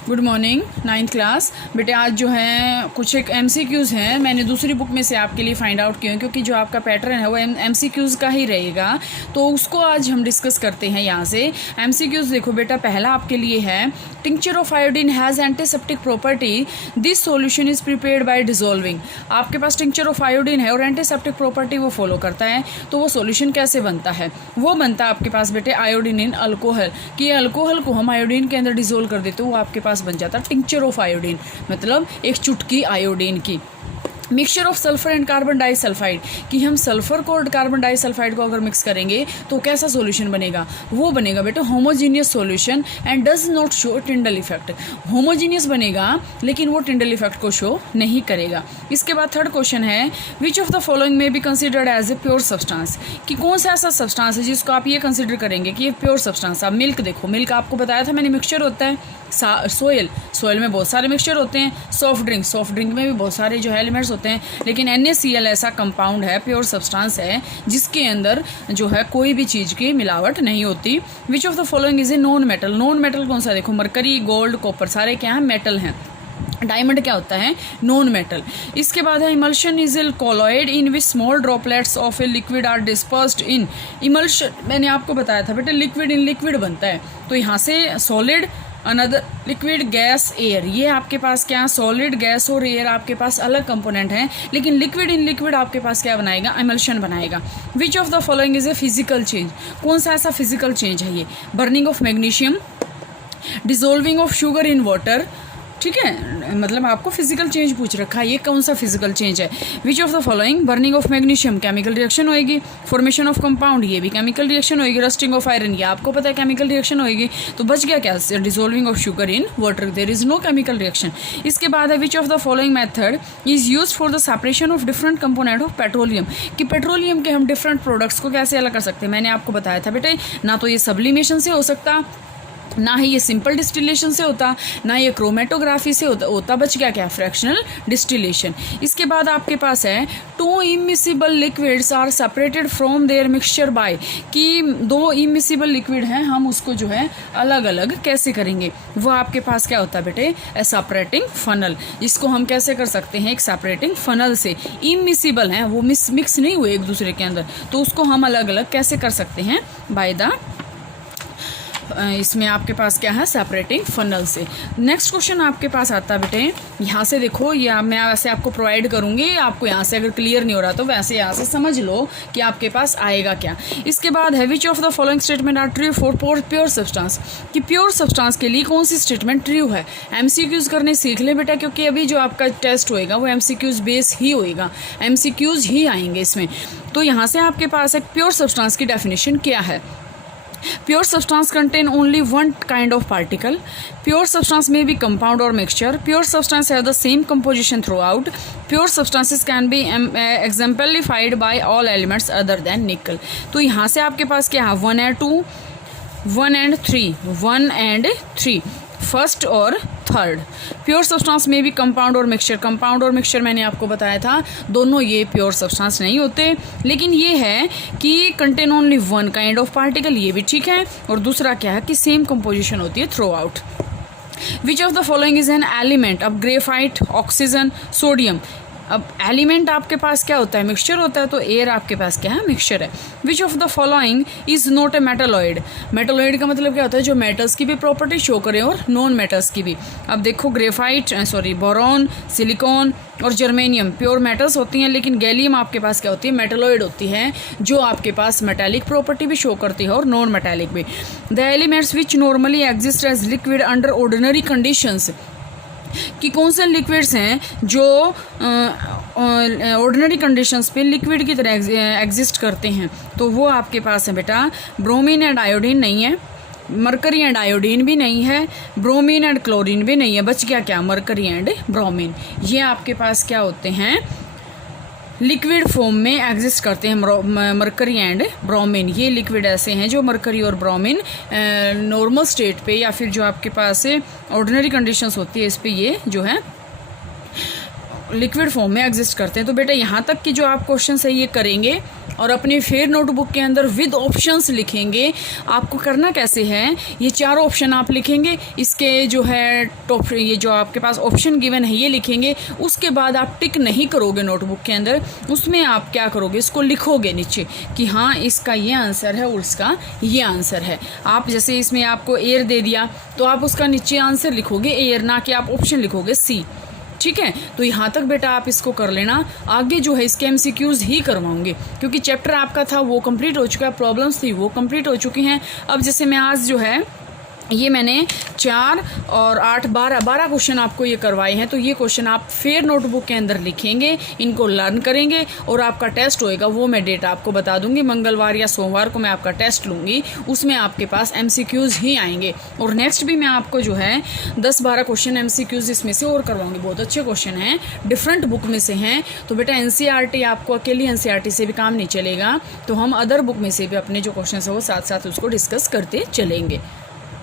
Good morning 9th class. बेटे आज जो है कुछ एक MCQs हैं, मैंने दूसरी बुक में से आपके लिए फाइंड आउट किए क्योंकि जो आपका पैटर्न है वो MCQs का ही रहेगा, तो उसको आज हम डिस्कस करते हैं। यहाँ से MCQs देखो बेटा, पहला आपके लिए है tincture of iodine has antiseptic property, this solution is prepared by dissolving. आपके पास टिंक्चर ऑफ आयोडीन है और एंटीसेप्टिक प्रॉपर्टी वो फॉलो करता है, तो वो सॉल्यूशन कैसे बनता है? वो बनता है आपके पास बेटे आयोडीन इन अल्कोहल, कि अल्कोहल को हम आयोडीन के अंदर डिजोल्व कर देते, वो आपके पास बन जाता टिंक्चर ऑफ आयोडीन, मतलब एक चुटकी आयोडीन की। Mixture of sulphur and carbon disulphide, कि हम सल्फर को और कार्बन डाइसल्फाइड को अगर मिक्स करेंगे तो कैसा सॉल्यूशन बनेगा? वो बनेगा बेटा homogeneous solution and does not show Tyndall effect. Homogeneous बनेगा लेकिन वो टिंडल इफेक्ट को शो नहीं करेगा। इसके बाद थर्ड क्वेश्चन है which of the following may be considered as a pure substance, कि कौन सा ऐसा सब्सटेंस है जिसको आप ये कंसिडर करेंगे कि ये प्योर सब्सटेंस। अब मिल्क देखो, मिल्क आपको बताया था मैंने मिक्सचर होता है, सोयल में बहुत सारे मिक्सचर होते हैं, सॉफ्ट ड्रिंक में भी बहुत सारे जो है एलिमेंट्स होते हैं, लेकिन NaCl ऐसा कंपाउंड है, प्योर सब्सटेंस है जिसके अंदर जो है कोई भी चीज़ की मिलावट नहीं होती। विच of the following is a non metal. Non metal कौन सा? देखो मरकरी, गोल्ड, कॉपर सारे क्या है? मेटल हैं। डायमंड क्या होता है? Non metal. इसके बाद है emulsion is a colloid in which small droplets of a liquid are dispersed in. Emulsion मैंने आपको बताया था बेटे लिक्विड इन लिक्विड बनता है, तो यहाँ से solid, another liquid, gas, air, ये आपके पास क्या? सॉलिड, गैस और एयर आपके पास अलग कंपोनेंट हैं, लेकिन लिक्विड इन लिक्विड आपके पास क्या बनाएगा? इमल्शन बनाएगा। विच of the following is a physical change. कौन सा ऐसा फिजिकल चेंज है ये? Burning of magnesium, dissolving of sugar in water, ठीक है, मतलब आपको फिजिकल चेंज पूछ रखा है, ये कौन सा फिजिकल चेंज है? Which of the following? Burning of magnesium chemical reaction होएगी, फॉर्मेशन ऑफ कंपाउंड ये भी केमिकल रिएक्शन होएगी, रस्टिंग ऑफ आयरन ये आपको पता है केमिकल रिएक्शन होएगी, तो बच गया क्या? Dissolving of sugar in water, there is no chemical reaction. इसके बाद है which of the following method is use for the separation of different component of petroleum, कि पेट्रोलियम के हम डिफरेंट प्रोडक्ट्स को कैसे अलग कर सकते हैं? मैंने आपको बताया था बेटे, ना तो ये सब्लिमेशन से हो सकता, ना ही ये सिंपल डिस्टिलेशन से होता, ना ये क्रोमेटोग्राफी से होता, बच गया क्या? Fractional distillation. इसके बाद आपके पास है two immiscible liquids are separated from their mixture by, कि दो इमिसिबल लिक्विड हैं, हम उसको जो है अलग अलग कैसे करेंगे? वो आपके पास क्या होता है बेटे? Separating funnel. इसको हम कैसे कर सकते हैं? एक सेपरेटिंग फनल से। इमिसिबल हैं, वो मिक्स नहीं हुए एक दूसरे के अंदर, तो उसको हम अलग अलग कैसे कर सकते हैं? बाय द इसमें आपके पास क्या है? सेपरेटिंग फनल से। नेक्स्ट क्वेश्चन आपके पास आता है बेटे, यहाँ से देखो, या मैं वैसे आपको प्रोवाइड करूँगी, आपको यहाँ से अगर क्लियर नहीं हो रहा तो वैसे यहाँ से समझ लो कि आपके पास आएगा क्या। इसके बाद है which of the following statement are true for pure substance, कि प्योर सब्सटेंस के लिए कौन सी स्टेटमेंट ट्रू है? MCQs करने सीख ले बेटा, क्योंकि अभी जो आपका टेस्ट होएगा वो MCQs बेस ही होएगा, MCQs ही आएंगे इसमें। तो यहाँ से आपके पास एक प्योर सब्सटेंस की डेफिनेशन क्या है? Pure substance contain only one kind of particle. Pure substance may be compound or mixture. Pure substance have the same composition throughout. Pure substances can be exemplified by all elements other than nickel. तो यहाँ से आपके पास क्या है? 1 and 2, 1 and 3, 1 and 3, first और third. Pure substance में भी compound और मिक्सचर, कंपाउंड और मिक्सचर मैंने आपको बताया था, दोनों ये प्योर सब्सटेंस नहीं होते, लेकिन ये है कि contain only one kind of particle, ये भी ठीक है, और दूसरा क्या है कि सेम कंपोजिशन होती है through out. Which of the following is an element? अब ग्रेफाइट, ऑक्सीजन, सोडियम। अब एलिमेंट आपके पास क्या होता है? मिक्सचर होता है, तो एयर आपके पास क्या है? मिक्सचर है। Which of the following is not a metalloid. Metalloid का मतलब क्या होता है? जो मेटल्स की भी प्रॉपर्टी शो करें और नॉन मेटल्स की भी। अब देखो ग्रेफाइट, बोरॉन, सिलिकॉन और जर्मेनियम प्योर मेटल्स होती हैं, लेकिन गैलियम आपके पास क्या होती है? मेटलॉइड होती है, जो आपके पास मेटालिक प्रॉपर्टी भी शो करती है और नॉन मेटालिक भी। The elements which normally exist as liquid under ordinary conditions, कि कौन से लिक्विड्स हैं जो ऑर्डिनरी कंडीशंस पे लिक्विड की तरह एग्जिस्ट करते हैं? तो वो आपके पास है बेटा ब्रोमीन एंड आयोडीन नहीं है, मरकरी एंड आयोडीन भी नहीं है, ब्रोमीन एंड क्लोरीन भी नहीं है, बच गया क्या? Mercury and bromine. ये आपके पास क्या होते हैं? लिक्विड फॉर्म में एग्जिस्ट करते हैं, मरकरी एंड ब्रोमीन। ये लिक्विड ऐसे हैं जो मरकरी और ब्रोमीन नॉर्मल स्टेट पे या फिर जो आपके पास ऑर्डिनरी कंडीशंस होती है इस पे ये जो है लिक्विड फॉर्म में एग्जिस्ट करते हैं। तो बेटा यहाँ तक कि जो आप क्वेश्चन है ये करेंगे और अपनी फेयर नोटबुक के अंदर विद ऑप्शंस लिखेंगे। आपको करना कैसे है, ये चारों ऑप्शन आप लिखेंगे, इसके जो है टॉप ये जो आपके पास ऑप्शन गिवन है ये लिखेंगे। उसके बाद आप टिक नहीं करोगे नोटबुक के अंदर, उसमें आप क्या करोगे, इसको लिखोगे नीचे कि हाँ इसका ये आंसर है और इसका ये आंसर है। आप जैसे इसमें आपको एयर दे दिया तो आप उसका नीचे आंसर लिखोगे एयर, ना कि आप ऑप्शन लिखोगे सी। ठीक है, तो यहाँ तक बेटा आप इसको कर लेना। आगे जो है इसके MCQs ही करवाऊंगे क्योंकि चैप्टर आपका था वो कंप्लीट हो चुका है, प्रॉब्लम्स थी वो कंप्लीट हो चुकी हैं। अब जैसे मैं आज जो है ये मैंने 4 और 8 12 क्वेश्चन आपको ये करवाए हैं, तो ये क्वेश्चन आप फेयर नोटबुक के अंदर लिखेंगे, इनको लर्न करेंगे और आपका टेस्ट होएगा वो मैं डेट आपको बता दूंगी। मंगलवार या सोमवार को मैं आपका टेस्ट लूँगी, उसमें आपके पास MCQs ही आएंगे। और नेक्स्ट भी मैं आपको जो है 10-12 क्वेश्चन MCQs इसमें से और करवाऊंगी। बहुत अच्छे क्वेश्चन हैं, डिफरेंट बुक में से हैं। तो बेटा NCERT आपको अकेली NCERT से भी काम नहीं चलेगा, तो हम अदर बुक में से भी अपने जो क्वेश्चन है वो साथ साथ उसको डिस्कस करते चलेंगे।